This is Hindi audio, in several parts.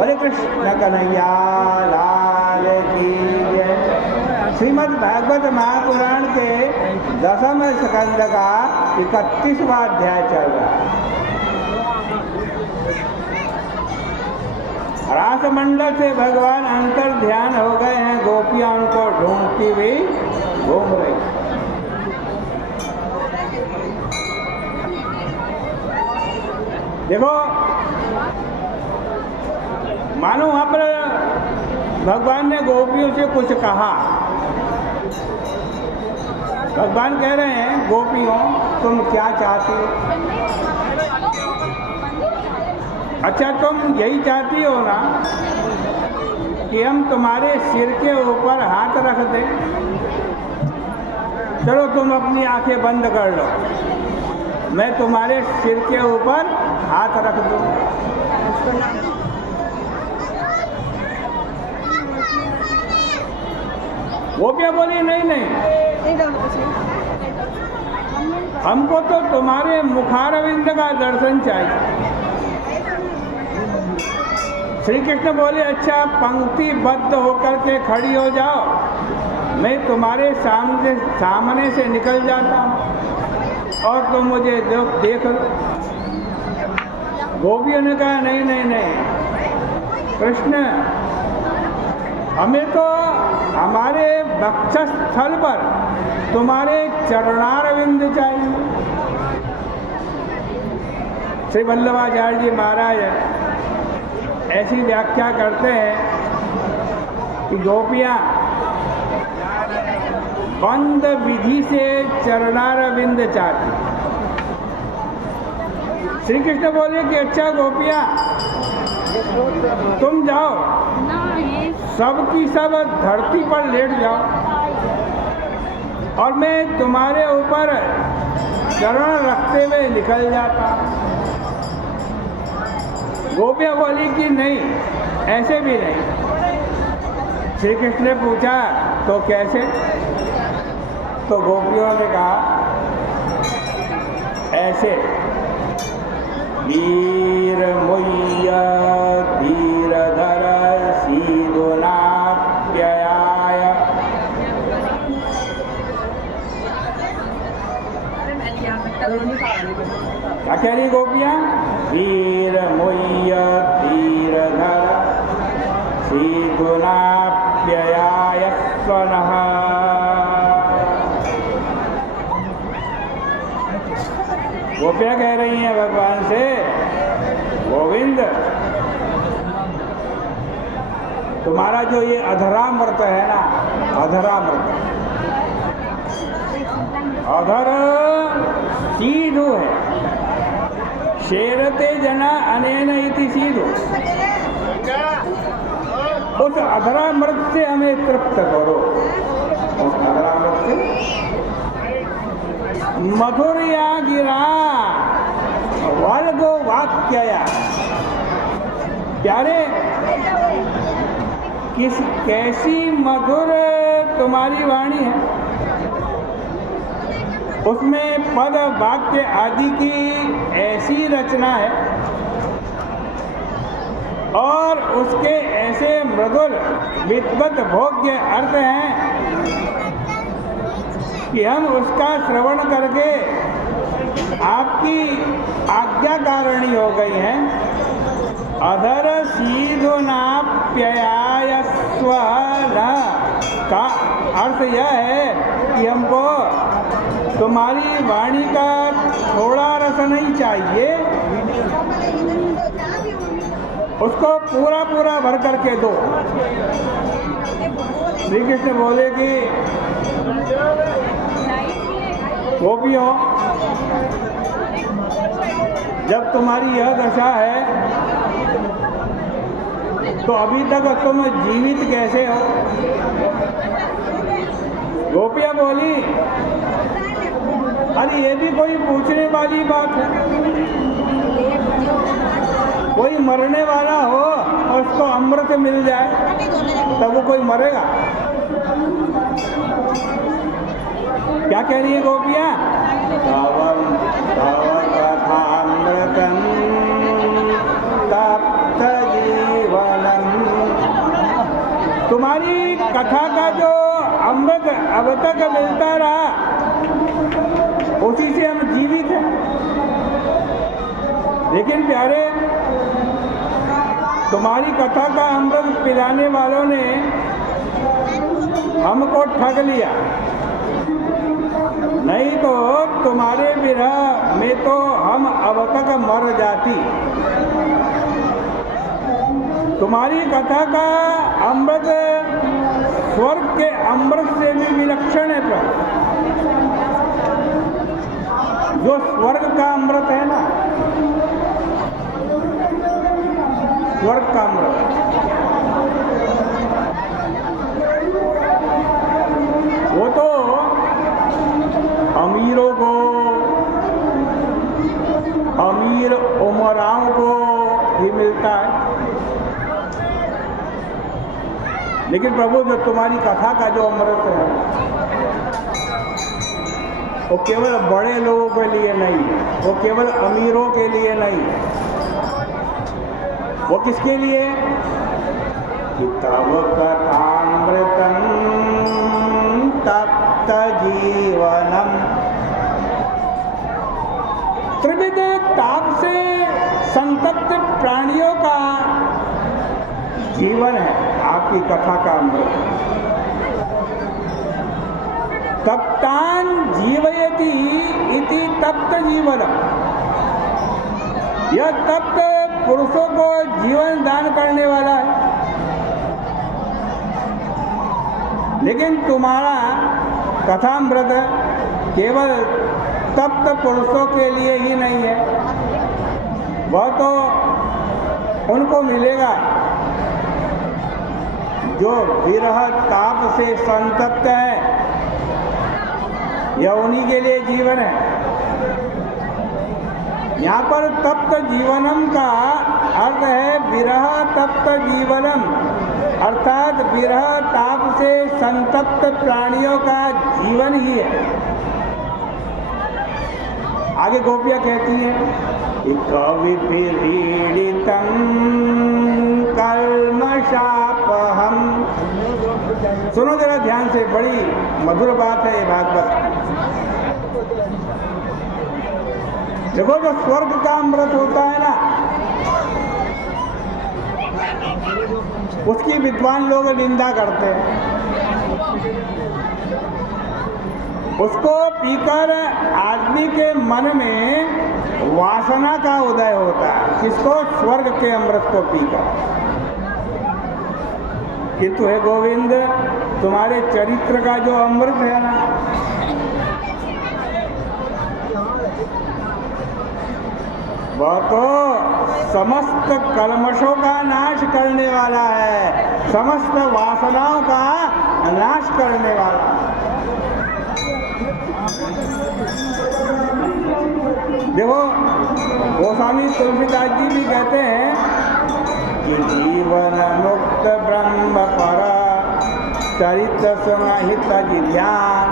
हरे कृष्ण कन्हैया लाल की जय। श्रीमद् भागवत महापुराण के 10वें स्कंद का 31वां अध्याय चल रहा है। रासमंडल से भगवान अंतर ध्यान हो गए हैं। गोपियां उनको ढूंढती हुई घूम रही। देखो, मानो वहां पर भगवान ने गोपियों से कुछ कहा। भगवान कह रहे हैं, गोपियों तुम क्या चाहती हो? अच्छा, तुम यही चाहती हो ना कि हम तुम्हारे सिर के ऊपर हाथ रख दें? चलो तुम अपनी आंखें बंद कर लो, मैं तुम्हारे सिर के ऊपर हाथ रख दूं। गोपियां बोली नहीं नहीं, हमको तो तुम्हारे मुखारविंद का दर्शन चाहिए। श्री कृष्ण बोले, अच्छा पंक्तिबद्ध होकर के खड़ी हो जाओ, मैं तुम्हारे सामने से निकल जाता हूँ और तुम मुझे देख लो। गोपियों ने कहा नहीं नहीं नहीं कृष्ण, हमें तो हमारे वक्षस्थल पर तुम्हारे चरणारविंद चाहिए। श्री वल्लभाचार्य जी महाराज ऐसी व्याख्या करते हैं कि गोपियां बंद विधि से चरणारविंद चाहती। श्री कृष्ण बोले कि अच्छा गोपियां तुम जाओ, सबकी सब धरती पर लेट जाओ और मैं तुम्हारे ऊपर चरण रखते हुए निकल जाता। गोपियां बोली कि नहीं, ऐसे भी नहीं। श्री कृष्ण ने पूछा तो कैसे? तो गोपियों ने कहा ऐसे, वीर मुय्या धीरधर सीदुनाप्ययाय। क्या कह रही गोपियां? वीर मुय्या धीरधर सीदुनाप्ययाय स्वनः। गोपियां कह रही हैं भगवान से, गोविंद तुम्हारा जो ये अधरामृत है ना, अधरामृत, अधर सीधु है। शेरते जना अनेन इति सीधु। उस अधरामृत से हमें तृप्त करो। उस अधरामृत से मधुरया गिरा वर्गो वाक्यया। प्यारे, कैसी मधुर तुम्हारी वाणी है, उसमें पद वाक्य आदि की ऐसी रचना है और उसके ऐसे मृदुल विद्वत भोग्य अर्थ हैं कि हम उसका श्रवण करके आपकी आज्ञाकारिणी हो गई हैं। अधर सीधुनाप्ययाय स्वनः का अर्थ यह है कि हमको तुम्हारी वाणी का थोड़ा रस नहीं चाहिए, उसको पूरा पूरा भर करके दो। श्री कृष्ण बोले कि गोपियों, जब तुम्हारी यह दशा है तो अभी तक तुम जीवित कैसे हो? गोपियां बोली, अरे ये भी कोई पूछने वाली बात है? कोई मरने वाला हो और उसको अमृत मिल जाए तब वो कोई मरेगा? क्या कह रही है गोपियां? तव कथामृतम् तप्त जीवन तुम्हारी कथा का जो अमृत अब तक मिलता रहा, उसी से हम जीवित हैं। लेकिन प्यारे, तुम्हारी कथा का अमृत पिलाने वालों ने हमको ठग लिया, नहीं तो तुम्हारे विरह में तो हम अब तक मर जाती। तुम्हारी कथा का अमृत स्वर्ग के अमृत से भी विलक्षण है प्रभु। जो स्वर्ग का अमृत है ना, स्वर्ग का अमृत, वो तो अमीरों को, अमीर उमराओं को ही मिलता है। लेकिन प्रभु, जो तुम्हारी कथा का जो अमृत है, वो केवल बड़े लोगों के लिए नहीं, वो केवल अमीरों के लिए नहीं, वो किसके लिए? तव कथामृतम तप्त जीवनम। त्रिविध ताप से संतप्त प्राणियों का जीवन है आपकी कथा का अमृत। तप्तान जीवयति इति तप्त जीवनम। यह तप्त पुरुषों को जीवन दान करने वाला है। लेकिन तुम्हारा कथामृत केवल तप्त पुरुषों के लिए ही नहीं है, वह तो उनको मिलेगा जो विरह ताप से संतप्त है। यह उन्हीं के लिए जीवन है। यहाँ पर तप्त जीवनम का अर्थ है विरह तप्त जीवनम, अर्थात विरह ताप से संतप्त प्राणियों का जीवन ही है। आगे गोपियाँ कहती हैं, कवि पीड़ितम कल्मषापहम। सुनो जरा ध्यान से, बड़ी मधुर बात है ये भागवत। देखो, जो स्वर्ग का अमृत होता है ना, उसकी विद्वान लोग निंदा करते हैं। उसको पीकर आदमी के मन में वासना का उदय होता है। किसको? स्वर्ग के अमृत को पीकर। किंतु हे गोविंद, तुम्हारे चरित्र का जो अमृत है ना, वह तो समस्त कल्मषों का नाश करने वाला है, समस्त वासनाओं का नाश करने वाला। देखो, गोस्वामी तुलसीदास जी भी कहते हैं कि जीवन मुक्त ब्रह्म पर चरित्र समाहित ध्यान।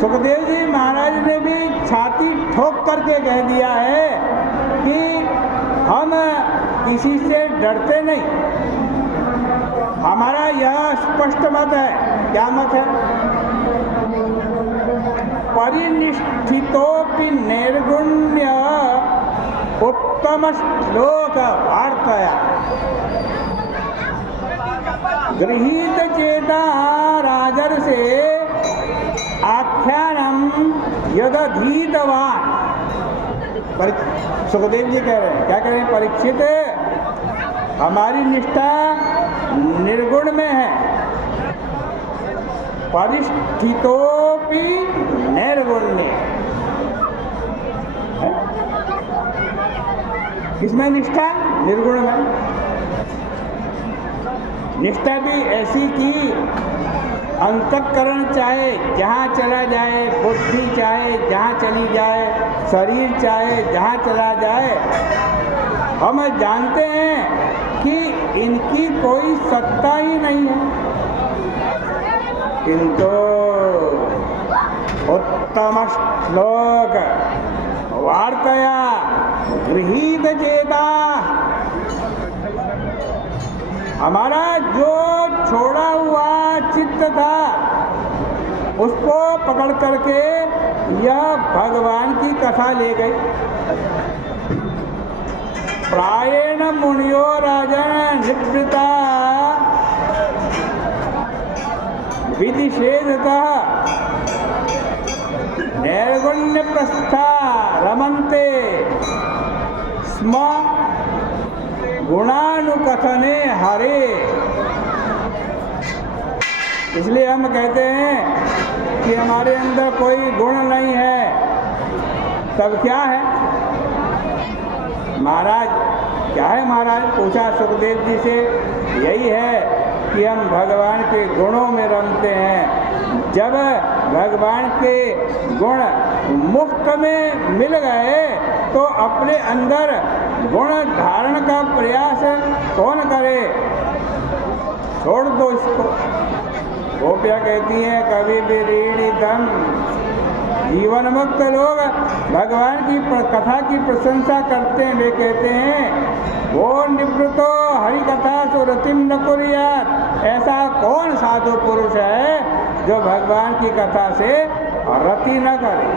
सुखदेव जी महाराज ने भी छाती ठोक करके कह दिया है कि हम किसी से डरते नहीं। हमारा यह स्पष्ट मत है। क्या मत है? परिनिष्ठितोपि निर्गुण्य उत्तम श्लोक वार्तया गृहीत चेता राजर्षे आख्यानम यदधीतवान। सुखदेव जी कह रहे हैं, क्या कह रहे हैं? परीक्षित, हमारी निष्ठा निर्गुण में है, परिष्ठितोपि निर्गुण्य। किसमें निष्ठा? निर्गुण में। निष्ठा भी ऐसी कि अंतःकरण चाहे जहाँ चला जाए, बुद्धि चाहे जहाँ चली जाए, शरीर चाहे जहाँ चला जाए, हम जानते हैं कि इनकी कोई सत्ता ही नहीं है। किंतु उत्तम श्लोक वार्तया गृहीत चेता, हमारा जो छोड़ा हुआ चित्त था उसको पकड़ करके यह भगवान की कथा ले गई। प्रायेण मुनियो राजन निवृत्ता विधिषेधतः नैर्गुण्य प्रस्था रमन्ते स्म गुणानुकथने हरे। इसलिए हम कहते हैं कि हमारे अंदर कोई गुण नहीं है, तब क्या है महाराज? क्या है महाराज? पूछा सुखदेव जी से। यही है कि हम भगवान के गुणों में रमते हैं। जब भगवान के गुण मुफ्त में मिल गए तो अपने अंदर गुण धारण का प्रयास कौन करे? छोड़ दो इसको। गोपियाँ कहती हैं कभी भी रीढ़ितम। जीवन मुक्त लोग भगवान की कथा की प्रशंसा करते हैं। वे कहते हैं वो निवृत्तो हरि कथा सुरतिम न कुर्यात्। ऐसा कौन साधु पुरुष है जो भगवान की कथा से रति न करे?